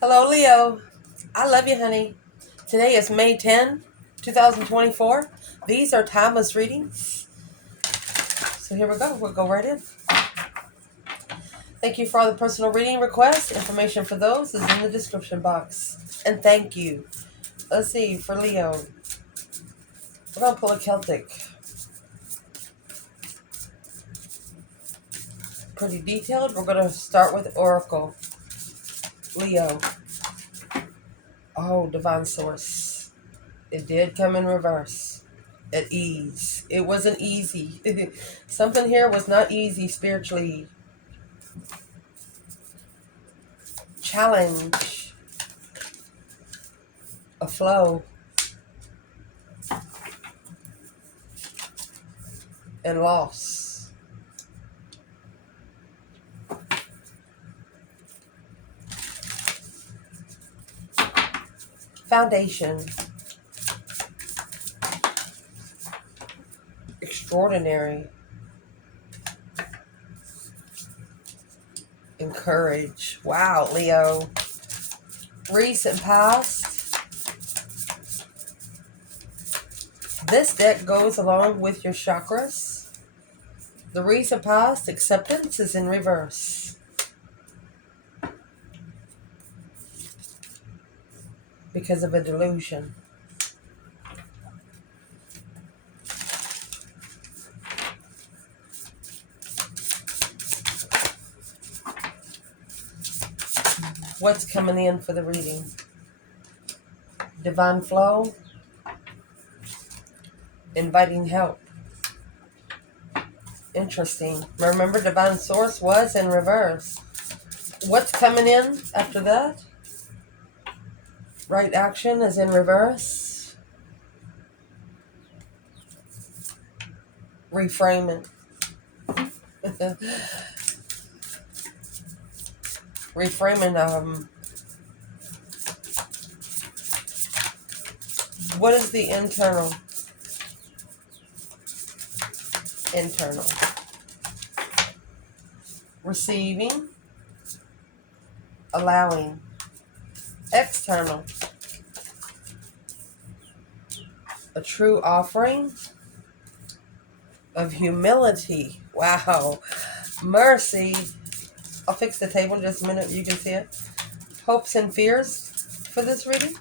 Hello, Leo. I love you, honey. Today is May 10, 2024. These are timeless readings. So here we go. We'll go right in. Thank you for all the personal reading requests. Information for those is in the description box. And thank you. Let's see, for Leo. We're going to pull a Celtic. Pretty detailed. We're going to start with Oracle. Leo. Oh, Divine Source. It did come in reverse. At ease. It wasn't easy. Something here was not easy spiritually. Challenge. A flow. And loss. Foundation. Extraordinary. Encourage. Wow, Leo. Recent past. This deck goes along with your chakras. The recent past, acceptance, is in reverse. Because of a delusion. What's coming in for the reading? Divine flow. Inviting help. Interesting. Remember, Divine Source was in reverse. What's coming in after that? Right action is in reverse. Reframing. Reframing. What is the internal? Internal. Receiving. Allowing. External. A true offering of humility. Wow. Mercy. I'll fix the table in just a minute. You can see it. Hopes and fears for this reading.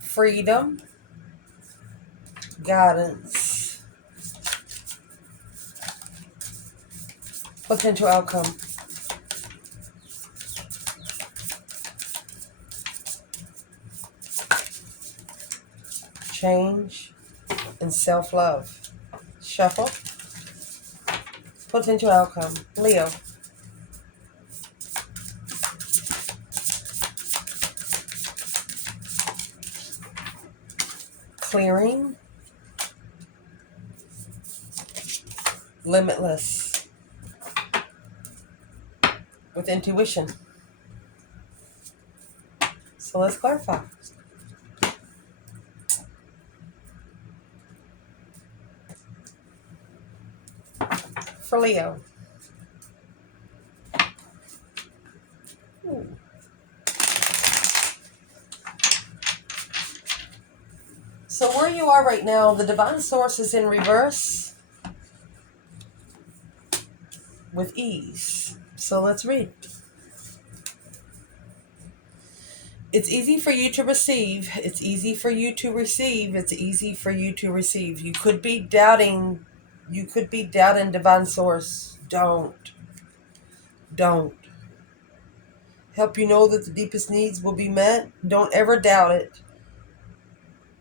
Freedom. Guidance. Potential outcome. Change and self-love. Shuffle. Potential outcome. Leo. Clearing. Limitless. With intuition. So let's clarify. For Leo. Ooh. So where you are right now, the Divine Source is in reverse with ease. So let's read. It's easy for you to receive. It's easy for you to receive. It's easy for you to receive. You could be doubting. You could be doubting Divine Source. Don't. Help you know that the deepest needs will be met. Don't ever doubt it.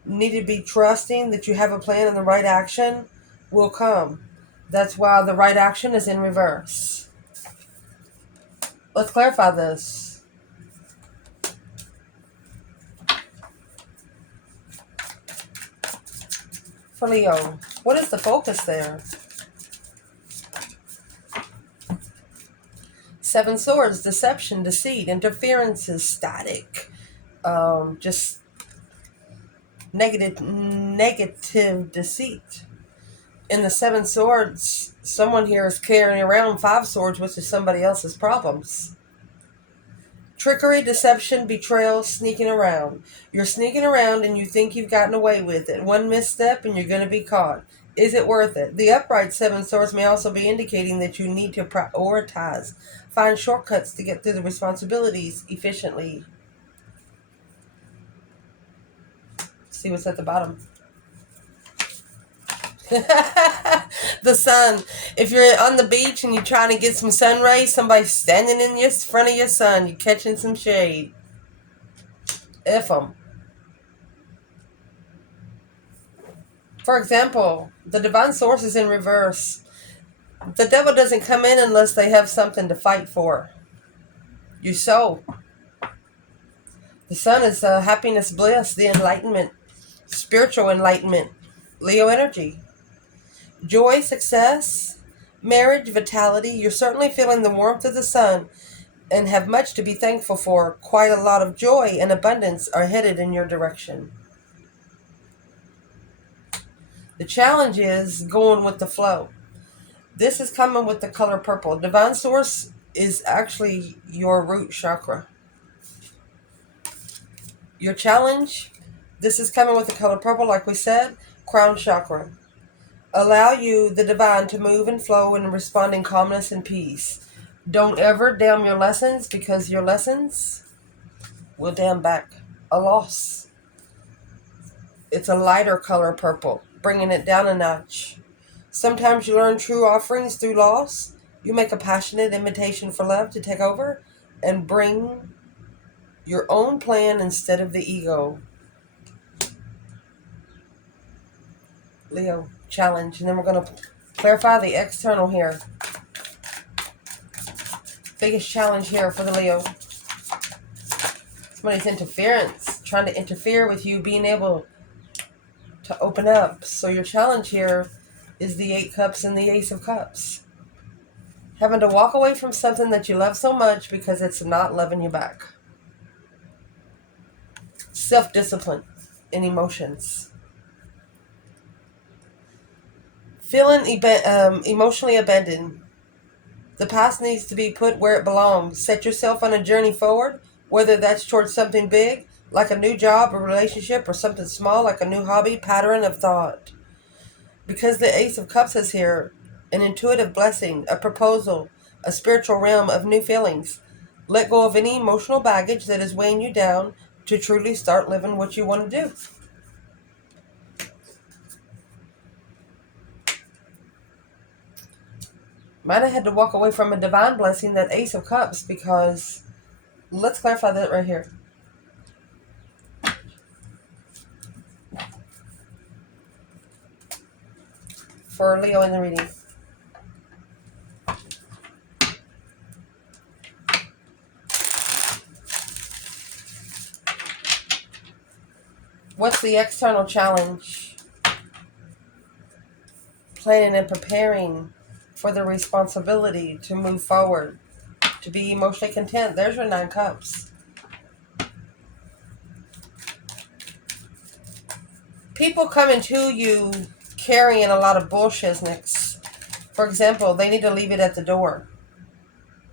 You need to be trusting that you have a plan and the right action will come. That's why the right action is in reverse. Let's clarify this. For Leo, what is the focus there? Seven Swords, deception, deceit, interferences, static, just negative deceit, In the Seven Swords, someone here is carrying around 5 swords, which is somebody else's problems. Trickery, deception, betrayal, sneaking around. You're sneaking around and you think you've gotten away with it. One misstep and you're going to be caught. Is it worth it? The upright 7 swords may also be indicating that you need to prioritize. Find shortcuts to get through the responsibilities efficiently. See what's at the bottom. The sun. If you're on the beach and you're trying to get some sun rays, somebody's standing in front of your sun. You're catching some shade. F them. For example, the divine source is in reverse. The devil doesn't come in unless they have something to fight for. Your soul. The sun is happiness, bliss, the enlightenment, spiritual enlightenment, Leo energy. Joy, success, marriage, vitality. You're certainly feeling the warmth of the sun and have much to be thankful for. Quite a lot of joy and abundance are headed in your direction. The challenge is going with the flow. This is coming with the color purple. Divine source is actually your root chakra. Your challenge, this is coming with the color purple, like we said, crown chakra. Allow you, the divine, to move and flow and respond in calmness and peace. Don't ever damn your lessons, because your lessons will damn back a loss. It's a lighter color purple, bringing it down a notch. Sometimes you learn true offerings through loss. You make a passionate invitation for love to take over and bring your own plan instead of the ego. Leo, challenge. And then we're going to clarify the external here. Biggest challenge here for the Leo. Somebody's interference, trying to interfere with you being able to open up. So your challenge here is the 8 cups and the Ace of Cups. Having to walk away from something that you love so much because it's not loving you back. Self-discipline and emotions. Feeling emotionally abandoned. The past needs to be put where it belongs. Set yourself on a journey forward, whether that's towards something big, like a new job, a relationship, or something small, like a new hobby, pattern of thought. Because the Ace of Cups is here, an intuitive blessing, a proposal, a spiritual realm of new feelings. Let go of any emotional baggage that is weighing you down to truly start living what you want to do. Might have had to walk away from a divine blessing, that Ace of Cups, because let's clarify that right here. For Leo in the reading. What's the external challenge? Planning and preparing for the responsibility to move forward, to be emotionally content. There's your 9 cups. People coming to you carrying a lot of bullshitness. For example, they need to leave it at the door.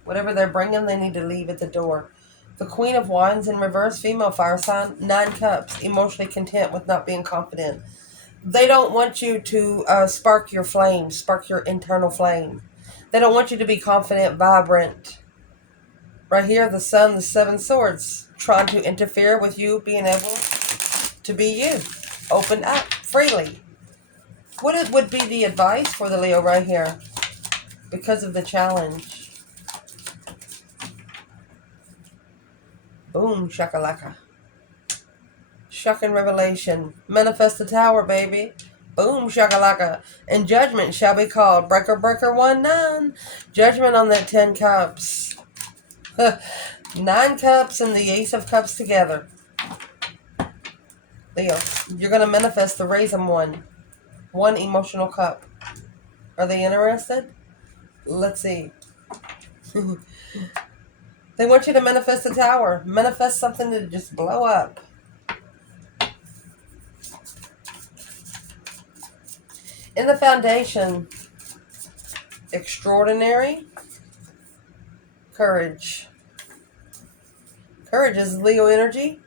Whatever they're bringing, they need to leave at the door. The Queen of Wands in reverse, female fire sign, 9 cups, emotionally content with not being confident. They don't want you to spark your flame, spark your internal flame. They don't want you to be confident, vibrant. Right here, the Sun, the 7 swords, trying to interfere with you being able to be you. Open up freely. What would be the advice for the Leo right here? Because of the challenge. Boom, shakalaka. Shocking revelation. Manifest the tower, baby. Boom, shakalaka. And judgment shall be called. Breaker, breaker, 1-9. Judgment on that 10 cups. 9 cups and the Ace of Cups together. Leo, you're going to manifest the Raisin one emotional cup. Are they interested? Let's see. They want you to manifest a tower. Manifest something to just blow up. In the foundation, extraordinary courage. Courage is Leo energy.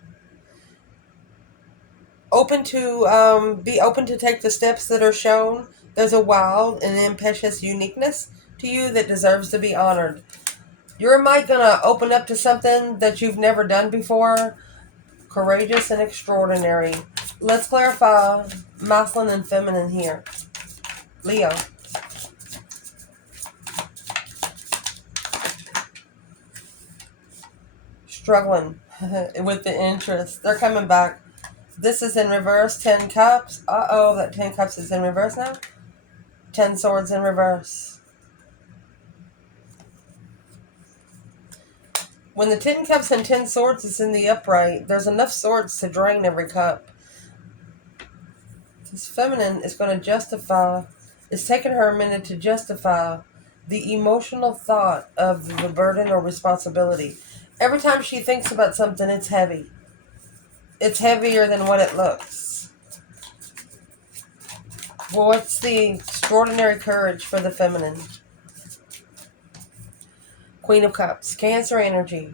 Be open to take the steps that are shown. There's a wild and impetuous uniqueness to you that deserves to be honored. You're might gonna open up to something that you've never done before. Courageous and extraordinary. Let's clarify masculine and feminine here. Leo. Struggling with the interest. They're coming back. This is in reverse. 10 cups. Uh-oh, that 10 cups is in reverse now. 10 swords in reverse. When the 10 cups and 10 swords is in the upright, there's enough swords to drain every cup. This feminine is going to justify, it's taken her a minute to justify the emotional thought of the burden or responsibility. Every time she thinks about something, it's heavy. It's heavier than what it looks. Well, what's the extraordinary courage for the feminine? Queen of Cups, Cancer energy.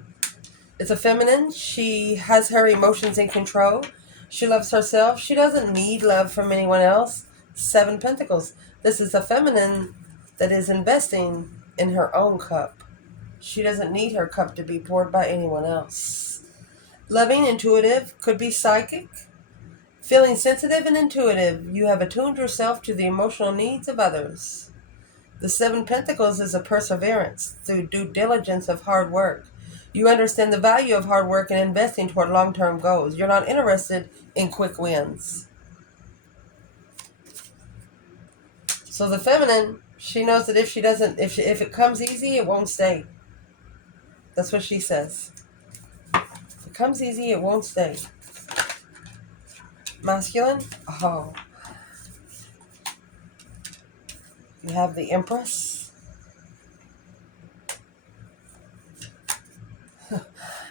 It's a feminine. She has her emotions in control. She loves herself. She doesn't need love from anyone else. 7 Pentacles. This is a feminine that is investing in her own cup. She doesn't need her cup to be poured by anyone else. Loving, intuitive, could be psychic. Feeling sensitive and intuitive, you have attuned yourself to the emotional needs of others. The 7 Pentacles is a perseverance through due diligence of hard work. You understand the value of hard work and investing toward long-term goals. You're not interested in quick wins. So the feminine, she knows that if it comes easy, it won't stay. That's what she says. If it comes easy, it won't stay. Masculine, oh. You have the Empress.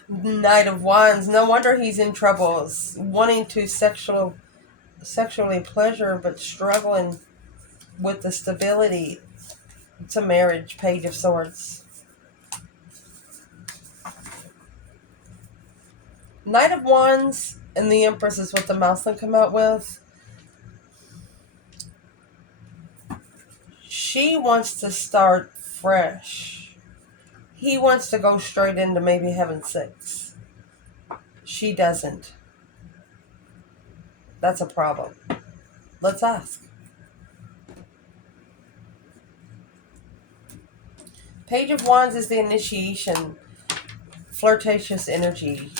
Knight of Wands. No wonder he's in troubles. Wanting to sexually pleasure, but struggling with the stability. It's a marriage. Page of Swords. Knight of Wands and the Empress is what the masculine come out with. She wants to start fresh. He wants to go straight into maybe having sex. She doesn't. That's a problem. Let's ask. Page of Wands is the initiation. Flirtatious energy.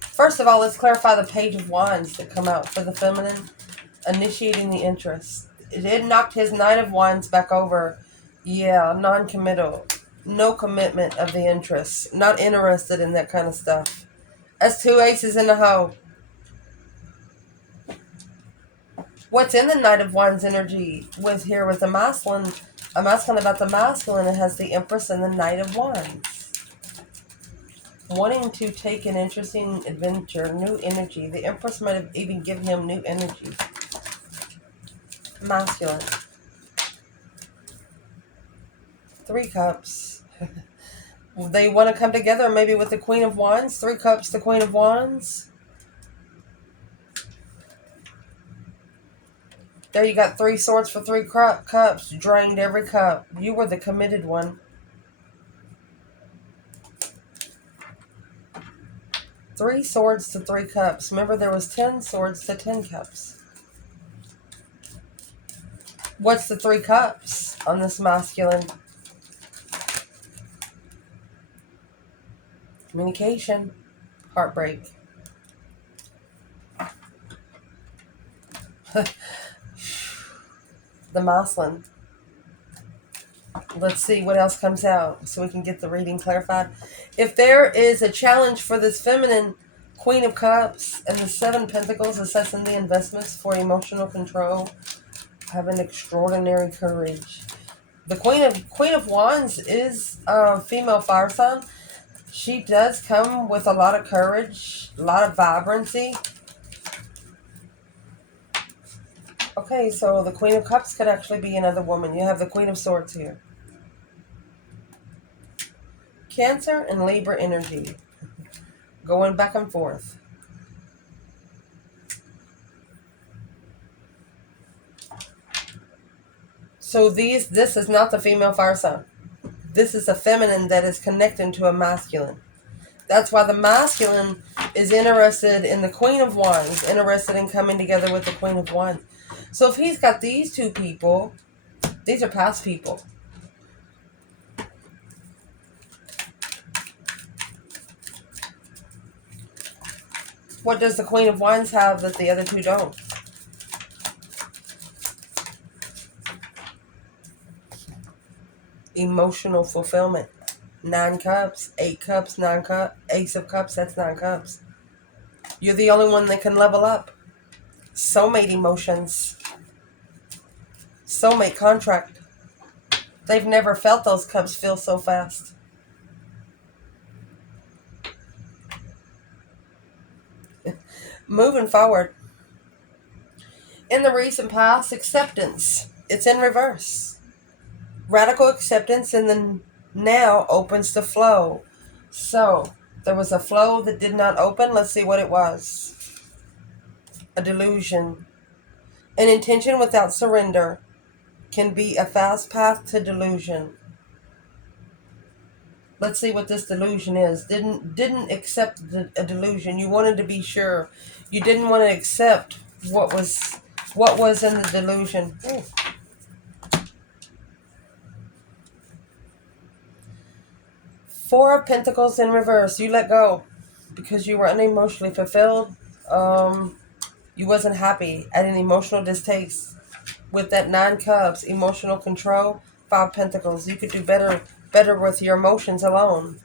First of all, let's clarify the Page of Wands that come out for the feminine. Initiating the interest. It knocked his Knight of Wands back over. Yeah, non-committal. No commitment of the interest. Not interested in that kind of stuff. That's 2 aces in the hole. What's in the Knight of Wands energy with the masculine? A masculine about the masculine, it has the Empress and the Knight of Wands. Wanting to take an interesting adventure, new energy. The Empress might have even given him new energy. Masculine. 3 cups. They want to come together maybe with the Queen of Wands. 3 cups, the Queen of Wands. There you got 3 swords for 3 cups. Drained every cup. You were the committed one. 3 swords to 3 cups. Remember, there was 10 swords to 10 cups. What's the 3 cups on this masculine? Communication. Heartbreak. The masculine. Let's see what else comes out so we can get the reading clarified. If there is a challenge for this feminine, Queen of Cups and the 7 Pentacles, assessing the investments for emotional control, have an extraordinary courage. The Queen of Wands is a female fire sign. She does come with a lot of courage, a lot of vibrancy. Okay, so the Queen of Cups could actually be another woman. You have the Queen of Swords here. Cancer and Libra energy. Going back and forth. So this is not the female fire sign. This is a feminine that is connecting to a masculine. That's why the masculine is interested in the Queen of Wands, interested in coming together with the Queen of Wands. So if he's got these two people, these are past people. What does the Queen of Wands have that the other two don't? Emotional fulfillment. 9 cups, 8 cups, 9 cups, Ace of Cups, that's 9 cups. You're the only one that can level up. Soulmate emotions. Soulmate contract. They've never felt those cups fill so fast. Moving forward. In the recent past, acceptance. It's in reverse. Radical acceptance and then now opens the flow. So, there was a flow that did not open. Let's see what it was. A delusion. An intention without surrender can be a fast path to delusion. Let's see what this delusion is. Didn't accept a delusion. You wanted to be sure. You didn't want to accept what was in the delusion. Ooh. Four of Pentacles in reverse. You let go because you were unemotionally fulfilled. You wasn't happy. At an emotional distaste. With that 9 cups, emotional control, 5 pentacles. You could do better with your emotions alone.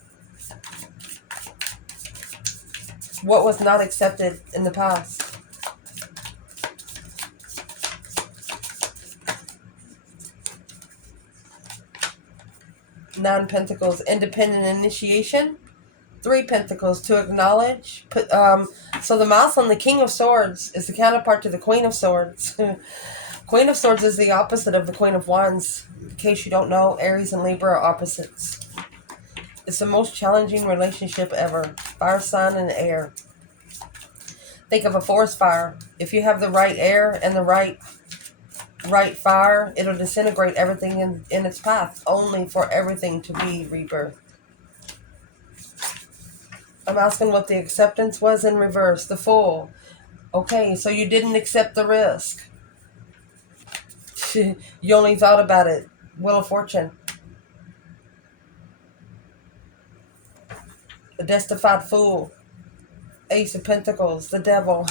What was not accepted in the past? Nine pentacles, independent initiation. 3 pentacles to acknowledge. So the mouse on the King of Swords is the counterpart to the Queen of Swords. Queen of Swords is the opposite of the Queen of Wands. In case you don't know, Aries and Libra are opposites. It's the most challenging relationship ever. Fire sign and air. Think of a forest fire. If you have the right air and the right fire, it'll disintegrate everything in its path, only for everything to be rebirthed. I'm asking what the acceptance was in reverse. The Fool. Okay, so you didn't accept the risk. You only thought about it. Wheel of Fortune. The Destitute Fool. Ace of Pentacles. The Devil.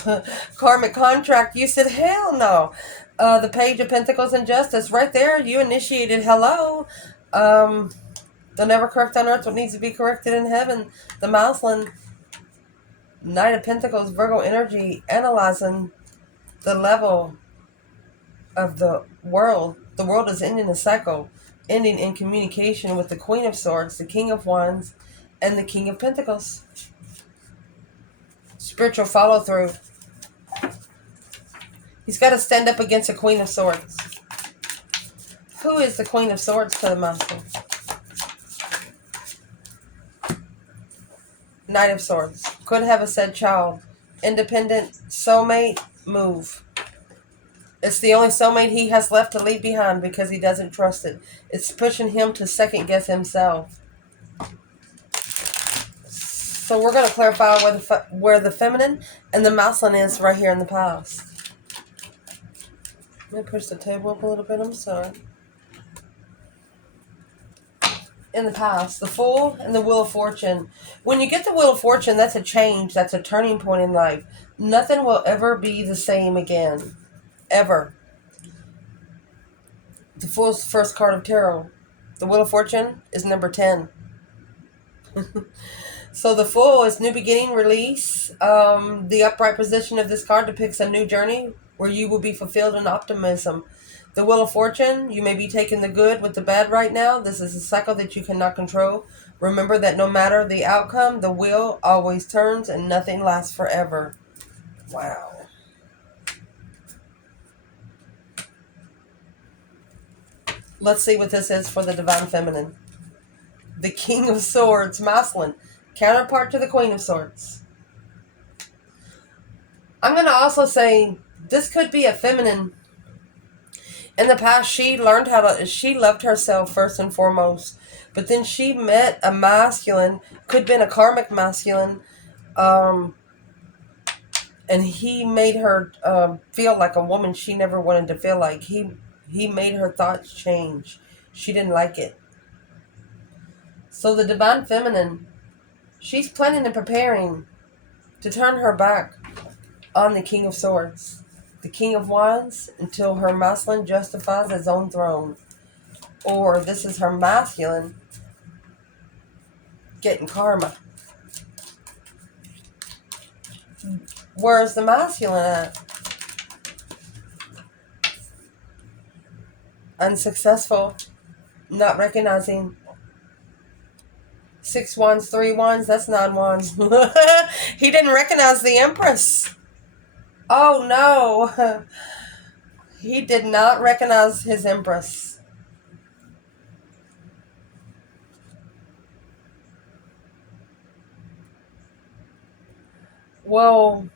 Karmic Contract. You said, hell no. The Page of Pentacles and Justice. Right there, you initiated hello. They'll never correct on earth what needs to be corrected in heaven. The Mouseland. Knight of Pentacles. Virgo energy. Analyzing the level of the world. The world is ending a cycle, ending in communication with the Queen of Swords, the King of Wands, and the King of Pentacles. Spiritual follow through. He's got to stand up against the Queen of Swords. Who is the Queen of Swords to the Master? Knight of Swords. Could have a said child. Independent soulmate move. It's the only soulmate he has left to leave behind because he doesn't trust it. It's pushing him to second guess himself. So we're going to clarify where the feminine and the masculine is right here in the past. Let me push the table up a little bit. I'm sorry. In the past, the Fool and the Wheel of Fortune. When you get the Wheel of Fortune, that's a change. That's a turning point in life. Nothing will ever be the same again. Ever. The Fool's the first card of Taroh. The Wheel of Fortune is number 10. So the Fool is new beginning, release. The upright position of this card depicts a new journey where you will be fulfilled in optimism. The Wheel of Fortune, you may be taking the good with the bad right now. This is a cycle that you cannot control. Remember that no matter the outcome, the wheel always turns and nothing lasts forever. Wow. Let's see what this is for the Divine Feminine. The King of Swords, masculine, counterpart to the Queen of Swords. I'm going to also say this could be a feminine. In the past, she loved herself first and foremost. But then she met a masculine, could have been a karmic masculine, and he made her feel like a woman she never wanted to feel like. He made her thoughts change. She didn't like it. So the Divine Feminine, she's planning and preparing to turn her back on the King of Swords, the King of Wands, until her masculine justifies his own throne. Or this is her masculine getting karma. Where's the masculine at? Unsuccessful, not recognizing. 6 wands, 3 wands, that's 9 wands. He didn't recognize the Empress. Oh no. He did not recognize his Empress. Well,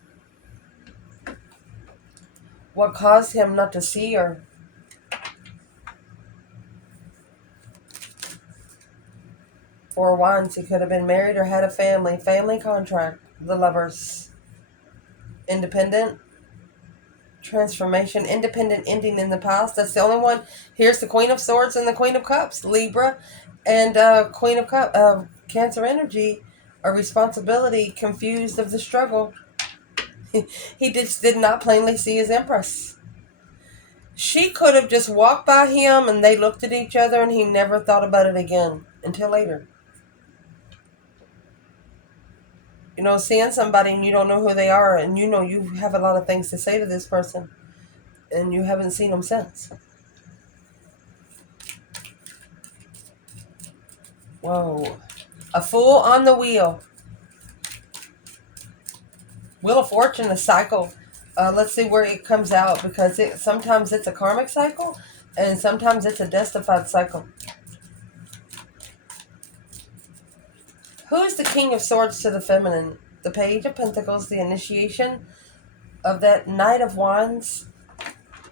what caused him not to see her? For once, he could have been married or had a family contract. The Lovers. Independent. Transformation. Independent ending in the past. That's the only one. Here's the Queen of Swords and the Queen of Cups. Libra and Queen of Cups. Cancer energy. A responsibility. Confused of the struggle. He just did not plainly see his Empress. She could have just walked by him and they looked at each other and he never thought about it again until later. You know, seeing somebody and you don't know who they are and you know you have a lot of things to say to this person and you haven't seen them since. Whoa. A Fool on the Wheel. Wheel of Fortune, a cycle. Let's see where it comes out because sometimes it's a karmic cycle and sometimes it's a justified cycle. Who's the King of Swords to the feminine? The Page of Pentacles, the initiation of that Knight of Wands.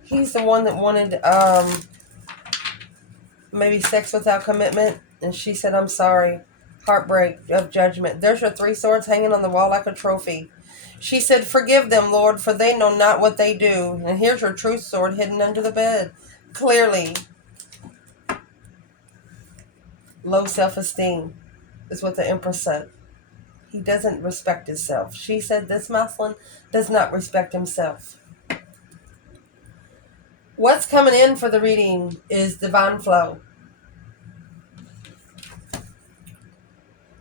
He's the one that wanted maybe sex without commitment. And she said, I'm sorry. Heartbreak of judgment. There's your 3 swords hanging on the wall like a trophy. She said, forgive them, Lord, for they know not what they do. And here's your truth sword hidden under the bed. Clearly. Low self-esteem is what the Empress said. He doesn't respect himself. She said this masculine does not respect himself. What's coming in for the reading is divine flow.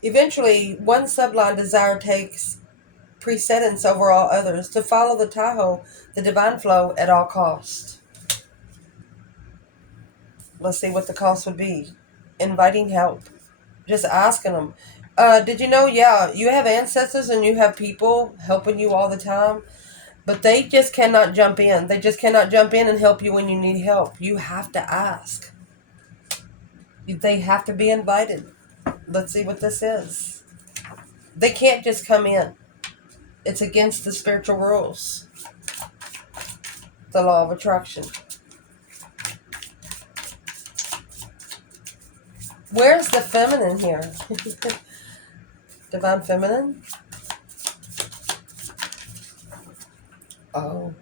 Eventually, one subline desire takes precedence over all others to follow the Taroh, the divine flow, at all cost. Let's see what the cost would be. Inviting help. Just asking them. Did you know, you have ancestors and you have people helping you all the time, but they just cannot jump in. They just cannot jump in and help you when you need help. You have to ask. They have to be invited. Let's see what this is. They can't just come in. It's against the spiritual rules. The law of attraction. Where's the feminine here? Divine feminine? Oh.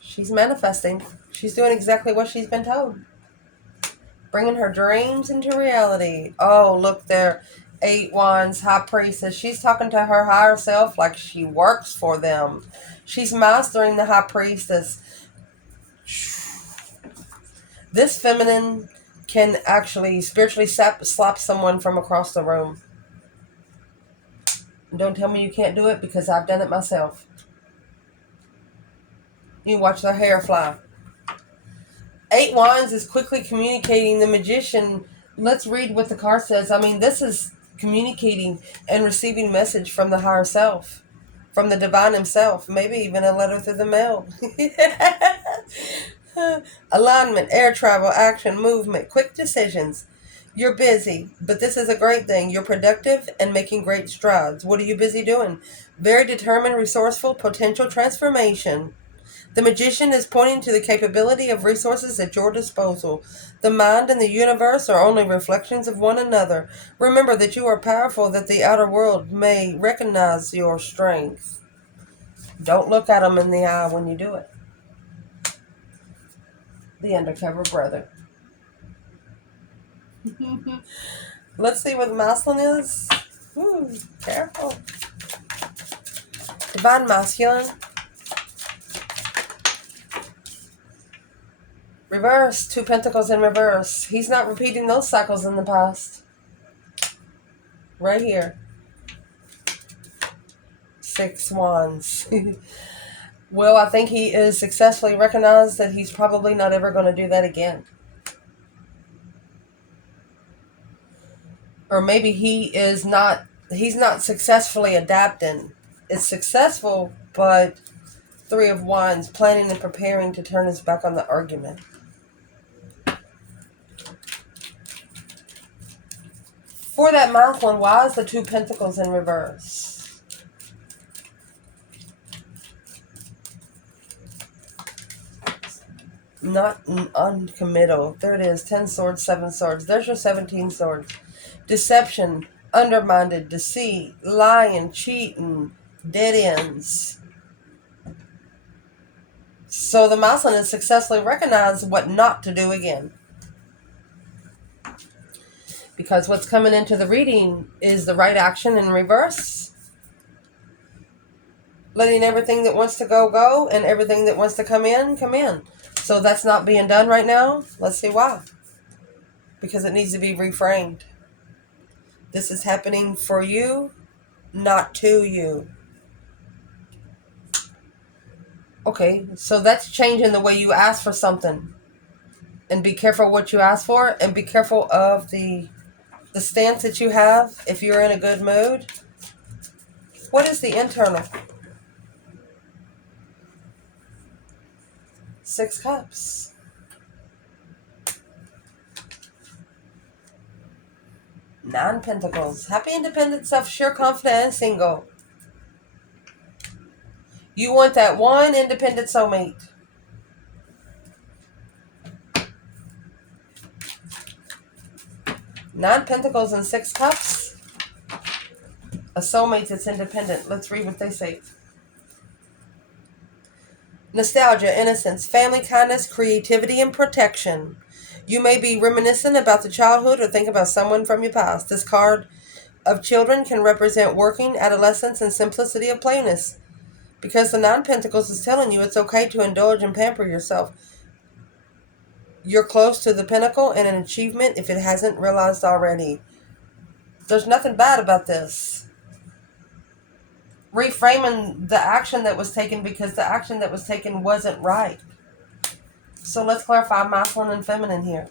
She's manifesting. She's doing exactly what she's been told. Bringing her dreams into reality. Oh, look there. 8 wands, high priestess. She's talking to her higher self like she works for them. She's mastering the high priestess. This feminine can actually spiritually slap someone from across the room. Don't tell me you can't do it because I've done it myself. You watch their hair fly. 8 wands is quickly communicating the magician. Let's read what the card says. I mean, this is communicating and receiving message from the higher self, from the divine himself, maybe even a letter through the mail. Alignment, air travel, action, movement, quick decisions. You're busy, but this is a great thing. You're productive and making great strides. What are you busy doing? Very determined, resourceful, potential transformation. The magician is pointing to the capability of resources at your disposal. The mind and the universe are only reflections of one another. Remember that you are powerful, that the outer world may recognize your strength. Don't look at them in the eye when you do it. The undercover brother. Let's see what the masculine is. Ooh, careful. Divine masculine. Reverse. 2 pentacles in reverse. He's not repeating those cycles in the past. Right here. 6 wands. Well, I think he is successfully recognized that he's probably not ever going to do that again. Or maybe he's not successfully adapting. It's successful, but 3 of Wands, planning and preparing to turn his back on the argument. For that mouth one, why is the 2 pentacles in reverse? Not uncommittal. There it is. 10 swords, 7 swords. There's your 17 swords. Deception, undermined, deceit, lying, cheating, dead ends. So the masculine has successfully recognized what not to do again. Because what's coming into the reading is the right action in reverse. Letting everything that wants to go, go, and everything that wants to come in, come in. So that's not being done right now. Let's see why. Because it needs to be reframed. This is happening for you, not to you. Okay, so that's changing the way you ask for something. And be careful what you ask for, and be careful of the stance that you have if you're in a good mood. What is the internal? 6 cups. Nine pentacles. Happy, independent, self-assured, confident, and single. You want that one independent soulmate. Nine pentacles and 6 cups. A soulmate that's independent. Let's read what they say. Nostalgia, innocence, family kindness, creativity, and protection. You may be reminiscent about the childhood or think about someone from your past. This card of children can represent working, adolescence, and simplicity of plainness. Because the 9 pentacles is telling you it's okay to indulge and pamper yourself. You're close to the pinnacle and an achievement if it hasn't realized already. There's nothing bad about this. Reframing the action that was taken because the action that was taken wasn't right. So let's clarify masculine and feminine here.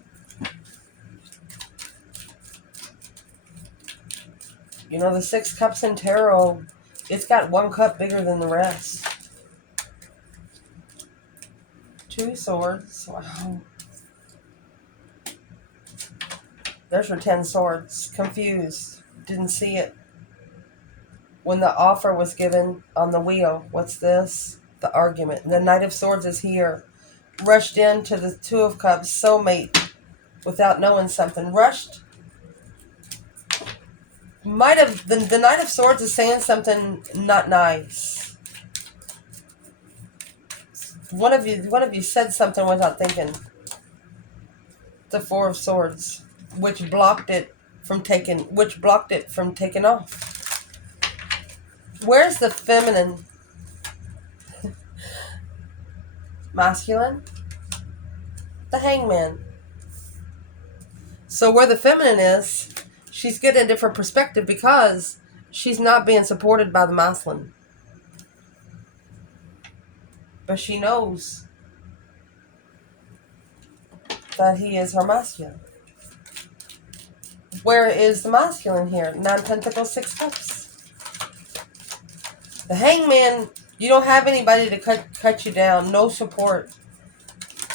You know, the 6 cups in Taroh, it's got 1 cup bigger than the rest. 2 swords. Wow. There's your 10 swords. Confused. Didn't see it. When the offer was given on the wheel, what's this? The argument. The Knight of Swords is here. Rushed into the 2 of Cups, soulmate, without knowing something. Rushed. Might have, the Knight of Swords is saying something not nice. One of you said something without thinking. The 4 of Swords, which blocked it from taking off. Where's the feminine? Masculine? The Hangman. So where the feminine is, she's getting a different perspective because she's not being supported by the masculine. But she knows that he is her masculine. Where is the masculine here? 9 pentacles, 6 cups. The Hangman, you don't have anybody to cut you down. No support.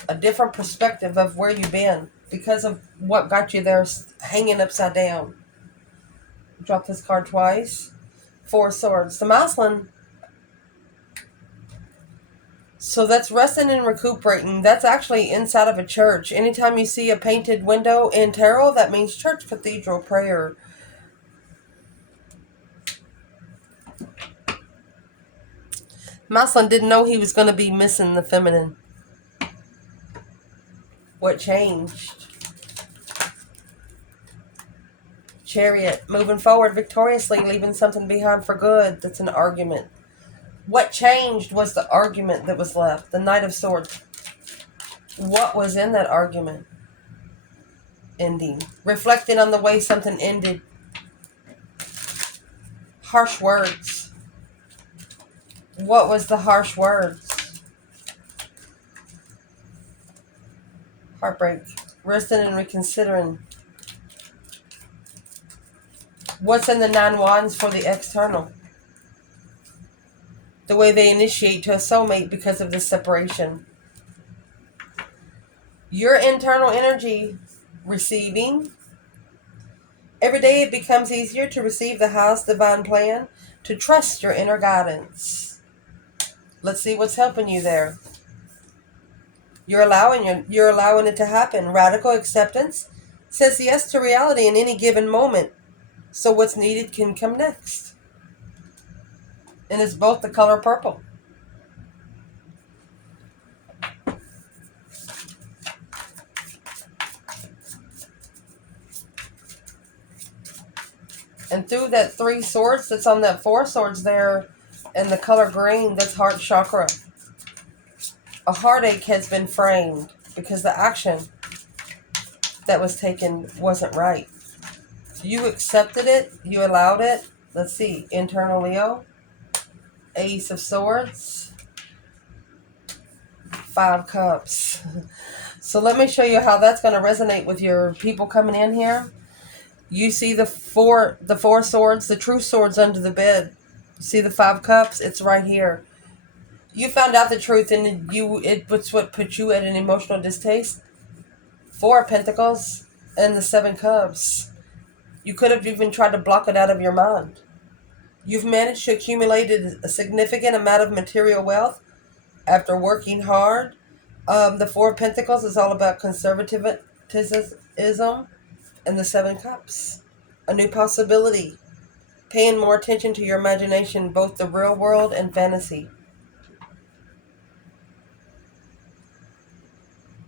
a different perspective of where you've been because of what got you there hanging upside down. Drop this card twice. 4 swords. The masculine. So that's resting and recuperating. That's actually inside of a church. Anytime you see a painted window in Taroh, that means church, cathedral, prayer. Masculine didn't know he was going to be missing the feminine. What changed? Chariot. Moving forward victoriously, leaving something behind for good. That's an argument. What changed was the argument that was left. The Knight of Swords. What was in that argument? Ending. Reflecting on the way something ended. Harsh words. What was the harsh words? Heartbreak. Resting and reconsidering. What's in the 9 wands for the external? The way they initiate to a soulmate because of this separation. Your internal energy receiving. Every day it becomes easier to receive the highest divine plan, to trust your inner guidance. Let's see what's helping you there. You're allowing it to happen. Radical acceptance says yes to reality in any given moment. So what's needed can come next. And it's both the color purple. And through that 3 swords that's on that 4 swords there, and the color green, that's heart chakra. A heartache has been framed because the action that was taken wasn't right. You accepted it. You allowed it. Let's see. Internal Leo. Ace of Swords. 5 Cups. So let me show you how that's going to resonate with your people coming in here. You see the four swords, the true swords under the bed. You see the 5 Cups? It's right here. You found out the truth, and it's what put you at an emotional distaste. 4 of Pentacles and the 7 Cups. You could have even tried to block it out of your mind. You've managed to accumulate a significant amount of material wealth after working hard. The 4 of Pentacles is all about conservatism, and the 7 Cups. A new possibility. Paying more attention to your imagination, both the real world and fantasy.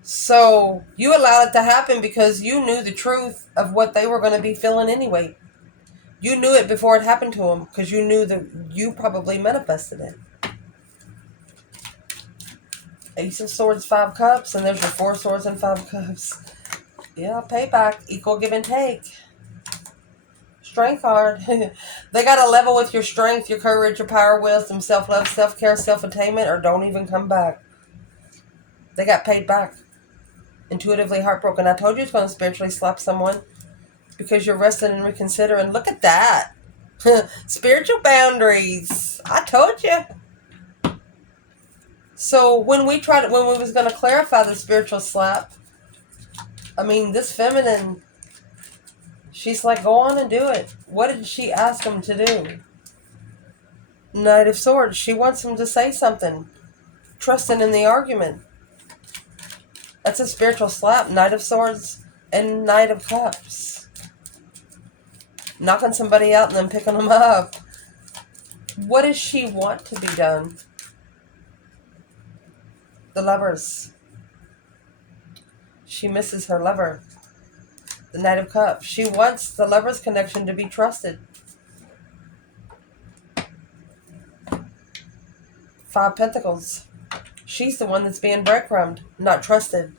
So you allowed it to happen because you knew the truth of what they were going to be feeling anyway. You knew it before it happened to them because you knew that you probably manifested it. Ace of Swords, 5 Cups, and there's your 4 swords and 5 Cups. Yeah, payback, equal give and take. Strength card. They got to level with your strength, your courage, your power, wisdom, self-love, self-care, self-attainment, or don't even come back. They got paid back. Intuitively heartbroken. I told you it's going to spiritually slap someone because you're resting and reconsidering. Look at that. Spiritual boundaries. I told you. So when we was going to clarify the spiritual slap, I mean, this feminine, she's like, go on and do it. What did she ask him to do? Knight of Swords. She wants him to say something. Trusting in the argument. That's a spiritual slap. Knight of Swords and Knight of Cups. Knocking somebody out and then picking them up. What does she want to be done? The Lovers. She misses her lover. The Knight of Cups. She wants the Lover's connection to be trusted. 5 Pentacles. She's the one that's being breadcrumbed, not trusted.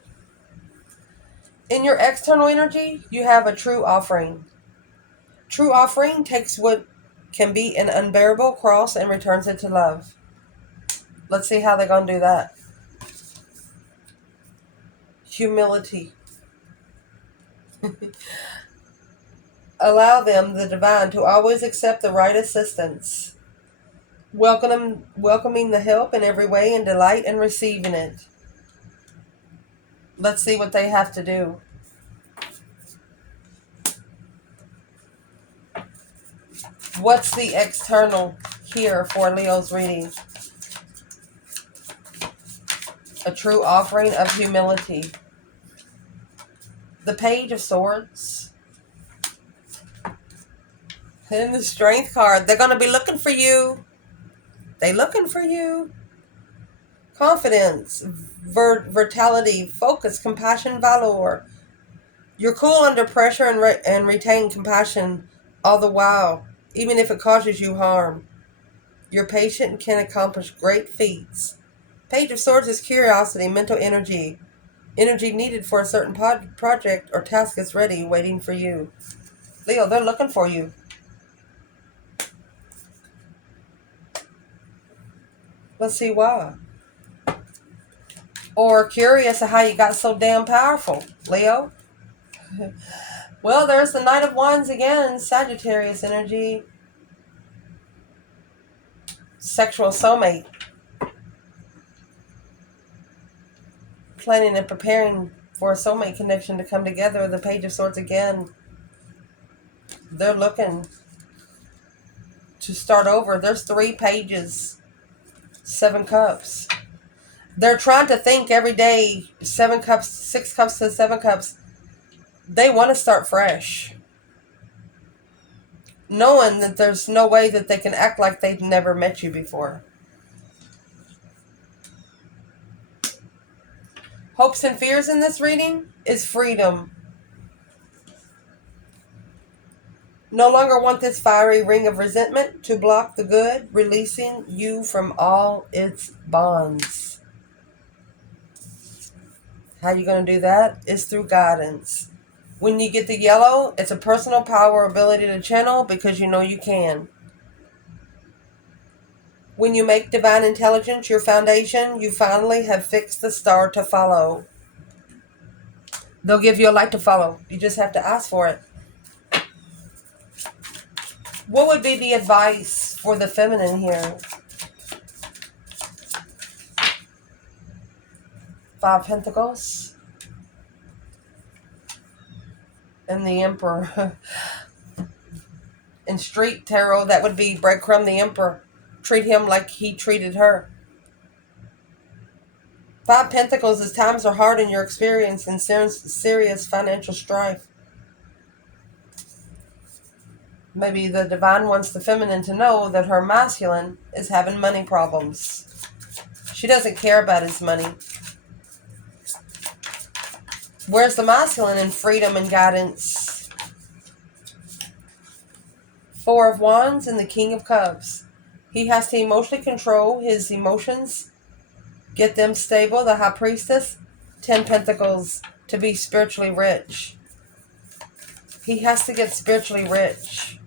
In your external energy, you have a true offering. True offering takes what can be an unbearable cross and returns it to love. Let's see how they're going to do that. Humility. Allow them, the divine, to always accept the right assistance. Welcoming the help in every way and delight in receiving it. Let's see what they have to do. What's the external here for Leo's reading? A true offering of humility. The Page of Swords. And the Strength card. They're going to be looking for you. They looking for you. Confidence, vitality, focus, compassion, valor. You're cool under pressure and retain compassion all the while, even if it causes you harm. You're patient and can accomplish great feats. Page of Swords is curiosity, mental energy. Energy needed for a certain project or task is ready, waiting for you. Leo, they're looking for you. Let's see why. Or curious of how you got so damn powerful, Leo. Well, there's the Knight of Wands again, Sagittarius energy. Sexual soulmate. Planning and preparing for a soulmate connection to come together. The Page of Swords again. They're looking to start over. There's 3 pages. 7 cups. They're trying to think every day. 7 cups, 6 cups to 7 cups. They want to start fresh. Knowing that there's no way that they can act like they've never met you before. Hopes and fears in this reading is freedom. No longer want this fiery ring of resentment to block the good, releasing you from all its bonds. How you going to do that? Is through guidance. When you get the yellow, it's a personal power ability to channel because you know you can. When you make divine intelligence your foundation, you finally have fixed the star to follow. They'll give you a light to follow. You just have to ask for it. What would be the advice for the feminine here? 5 Pentacles. And the Emperor. In Street Tarot, that would be Breadcrumb the Emperor. Treat him like he treated her. 5 Pentacles is times are hard in your experience and serious financial strife. Maybe the divine wants the feminine to know that her masculine is having money problems. She doesn't care about his money. Where's the masculine in freedom and guidance? 4 of Wands and the King of Cups. He has to emotionally control his emotions. Get them stable. The High Priestess. 10 Pentacles to be spiritually rich. He has to get spiritually rich.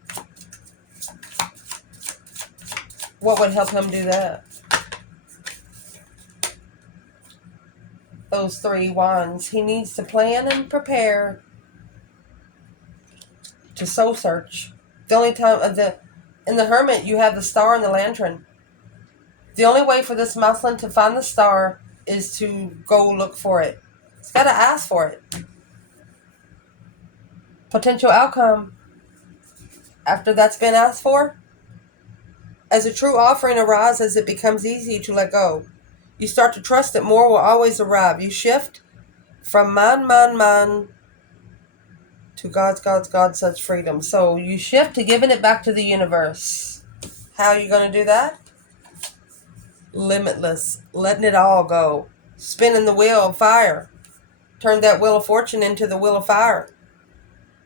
What would help him do that? Those 3 wands. He needs to plan and prepare to soul search. The only time in the Hermit you have the star and the lantern. The only way for this masculine to find the star is to go look for it. He's got to ask for it. Potential outcome after that's been asked for. As a true offering arises, it becomes easy to let go. You start to trust that more will always arrive. You shift from man, to God, such freedom. So you shift to giving it back to the universe. How are you going to do that? Limitless. Letting it all go. Spinning the wheel of fire. Turn that wheel of fortune into the wheel of fire.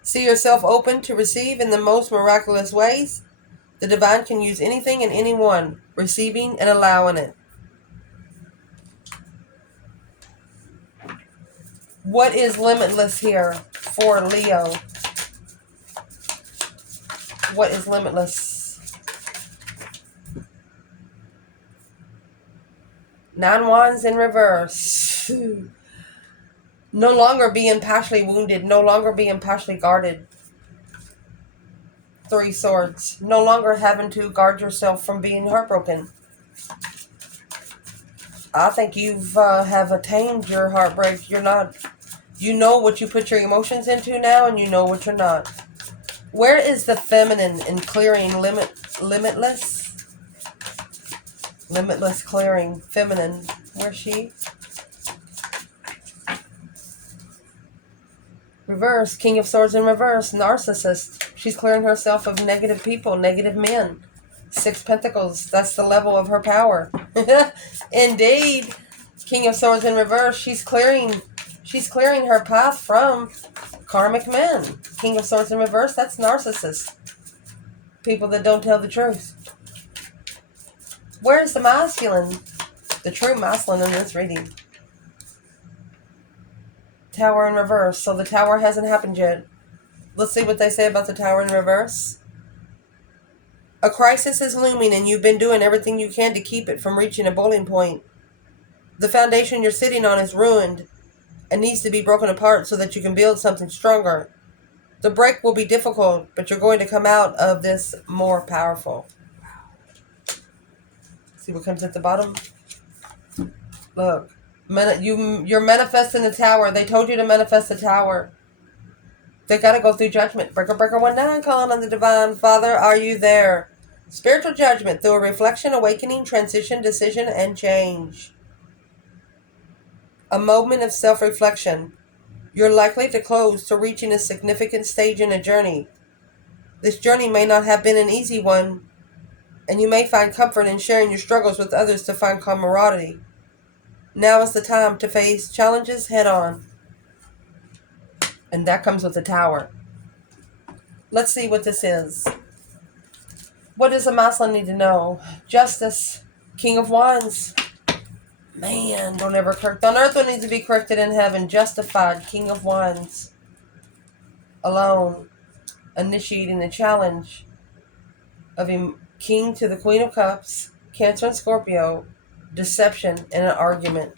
See yourself open to receive in the most miraculous ways. The divine can use anything and anyone, receiving and allowing it. What is limitless here for Leo? What is limitless? 9 wands in reverse. No longer being passionately wounded. No longer being passionately guarded. 3 swords. No longer having to guard yourself from being heartbroken. I think you've have attained your heartbreak. You're not. You know what you put your emotions into now, and you know what you're not. Where is the feminine in clearing limitless? Limitless clearing. Feminine. Where's she? Reverse. King of Swords in reverse. Narcissist. She's clearing herself of negative people, negative men. 6 Pentacles. That's the level of her power. Indeed. King of Swords in reverse. She's clearing her path from karmic men. King of Swords in reverse. That's narcissists. People that don't tell the truth. Where's the masculine? The true masculine in this reading. Tower in reverse. So the tower hasn't happened yet. Let's see what they say about the tower in reverse. A crisis is looming and you've been doing everything you can to keep it from reaching a boiling point. The foundation you're sitting on is ruined and needs to be broken apart so that you can build something stronger. The break will be difficult, but you're going to come out of this more powerful. See what comes at the bottom? Look. You're manifesting the tower. They told you to manifest the tower. They got to go through judgment. Breaker 19, calling on the Divine Father. Are you there? Spiritual judgment through a reflection, awakening, transition, decision, and change. A moment of self-reflection. You're likely to close to reaching a significant stage in a journey. This journey may not have been an easy one, and you may find comfort in sharing your struggles with others to find camaraderie. Now is the time to face challenges head on. And that comes with the tower. Let's see what this is. What does a masculine need to know? Justice. King of Wands. Man, don't ever correct. On earth what needs to be corrected in heaven. Justified. King of Wands. Alone. Initiating the challenge of King to the Queen of Cups. Cancer and Scorpio. Deception and an argument.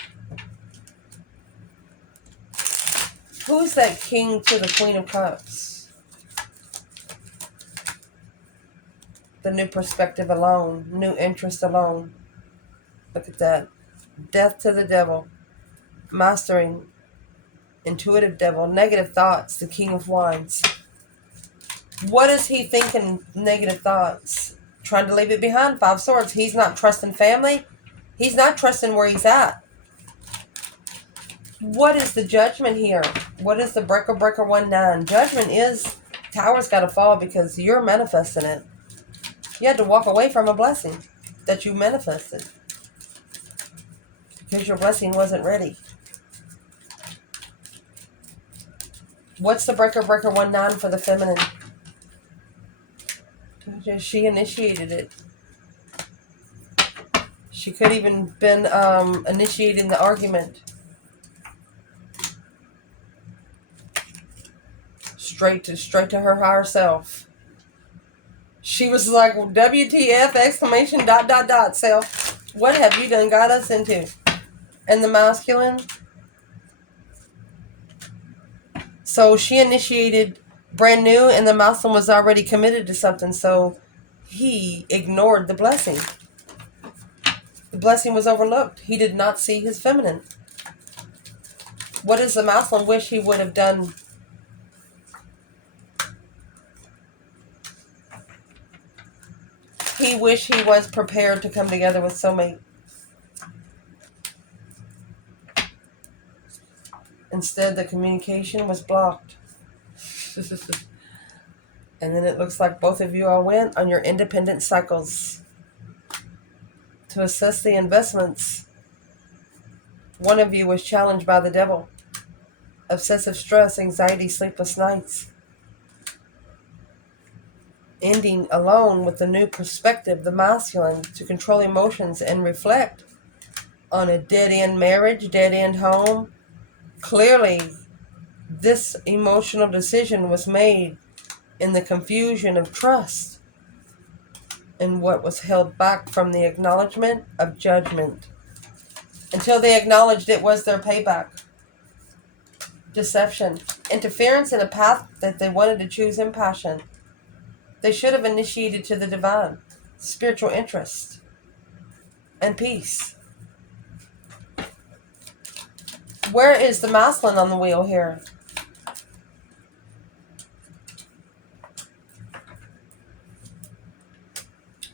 Who's that King to the Queen of Cups? The new perspective alone. New interest alone. Look at that. Death to the devil. Mastering. Intuitive devil. Negative thoughts. The King of Wands. What is he thinking? Negative thoughts. Trying to leave it behind. 5 Swords. He's not trusting family. He's not trusting where he's at. What is the judgment here? What is the breaker 19? Judgment is tower's got to fall because you're manifesting it. You had to walk away from a blessing that you manifested because your blessing wasn't ready. What's the breaker 19 for the feminine? She initiated it. She could even been initiating the argument. Straight to her higher self. She was like, well, WTF, exclamation, ... self. What have you done got us into? And the masculine. So she initiated brand new and the masculine was already committed to something. So he ignored the blessing. The blessing was overlooked. He did not see his feminine. What does the masculine wish he would have done? He wished he was prepared to come together with soulmate. Instead, the communication was blocked. And then it looks like both of you all went on your independent cycles. To assess the investments, one of you was challenged by the devil. Obsessive stress, anxiety, sleepless nights. Ending alone with the new perspective, the masculine, to control emotions and reflect on a dead-end marriage, dead-end home. Clearly, this emotional decision was made in the confusion of trust and what was held back from the acknowledgement of judgment until they acknowledged it was their payback. Deception, interference in a path that they wanted to choose in passion. They should have initiated to the divine, spiritual interest, and peace. Where is the masculine on the wheel here?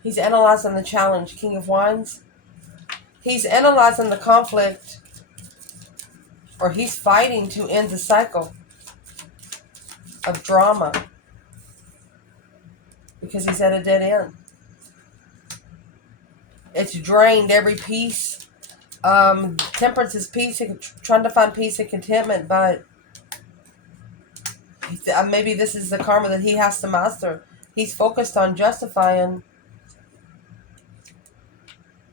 He's analyzing the challenge. King of Wands. He's analyzing the conflict, or he's fighting to end the cycle of drama because he's at a dead end. It's drained every piece. Temperance is peace, trying to find peace and contentment, but maybe this is the karma that he has to master. He's focused on justifying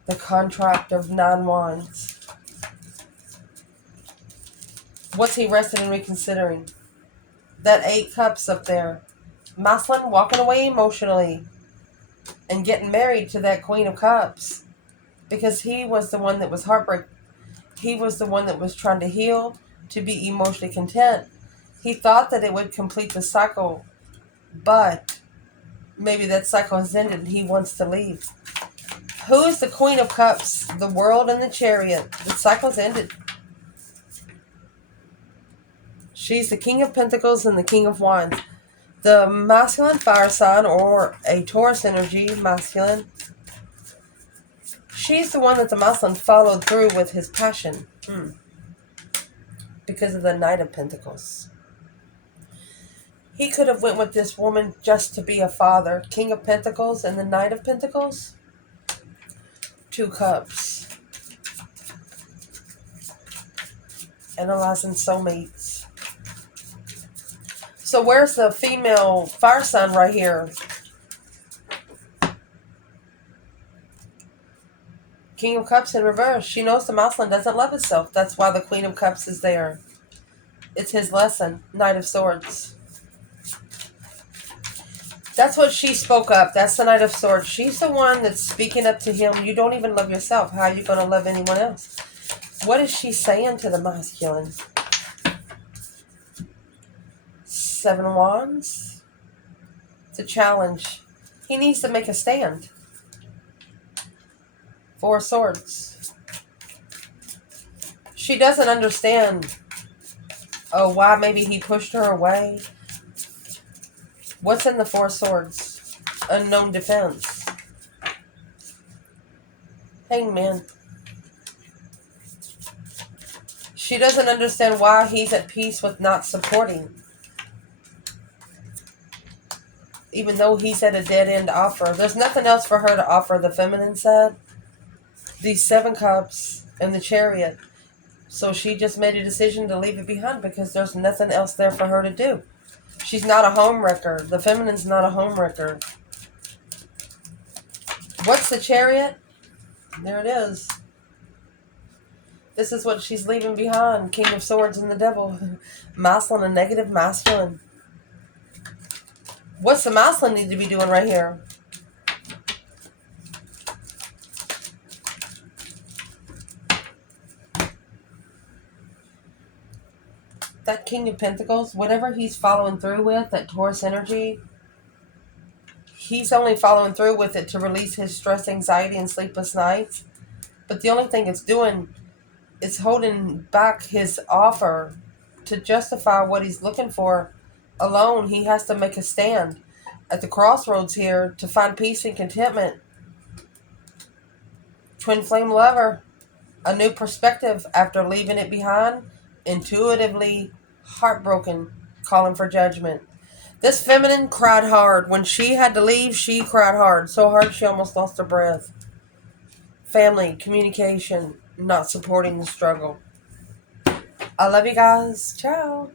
the contract of 9 wands. What's he resting and reconsidering? That 8 cups up there. Masculine walking away emotionally and getting married to that Queen of Cups because he was the one that was heartbroken. He was the one that was trying to heal, to be emotionally content. He thought that it would complete the cycle, but maybe that cycle has ended and he wants to leave. Who is the Queen of Cups? The World and the Chariot. The cycle's ended. She's the King of Pentacles and the King of Wands. The masculine fire sign, or a Taurus energy masculine, she's the one that the masculine followed through with his passion. Because of the Knight of Pentacles. He could have went with this woman just to be a father. King of Pentacles and the Knight of Pentacles. 2 cups. Analyzing soulmates. So where's the female fire sign right here? King of Cups in reverse. She knows the masculine doesn't love itself. That's why the Queen of Cups is there. It's his lesson. Knight of Swords. That's what she spoke up. That's the Knight of Swords. She's the one that's speaking up to him. You don't even love yourself. How are you going to love anyone else? What is she saying to the masculine? 7 wands. It's a challenge. He needs to make a stand. 4 swords. She doesn't understand. Oh, why maybe he pushed her away. What's in the 4 swords? Unknown defense. Hangman. She doesn't understand why he's at peace with not supporting. Even though he's at a dead-end offer. There's nothing else for her to offer, the feminine said. These 7 cups and the Chariot. So she just made a decision to leave it behind because there's nothing else there for her to do. She's not a homewrecker. The feminine's not a homewrecker. What's the Chariot? There it is. This is what she's leaving behind. King of Swords and the Devil. Masculine and negative masculine. What's the masculine need to be doing right here? That King of Pentacles, whatever he's following through with, that Taurus energy, he's only following through with it to release his stress, anxiety, and sleepless nights. But the only thing it's doing is holding back his offer to justify what he's looking for. Alone, he has to make a stand at the crossroads here to find peace and contentment. Twin flame lover, a new perspective after leaving it behind, intuitively heartbroken, calling for judgment. This feminine cried hard. When she had to leave, she cried hard. So hard she almost lost her breath. Family, communication, not supporting the struggle. I love you guys. Ciao.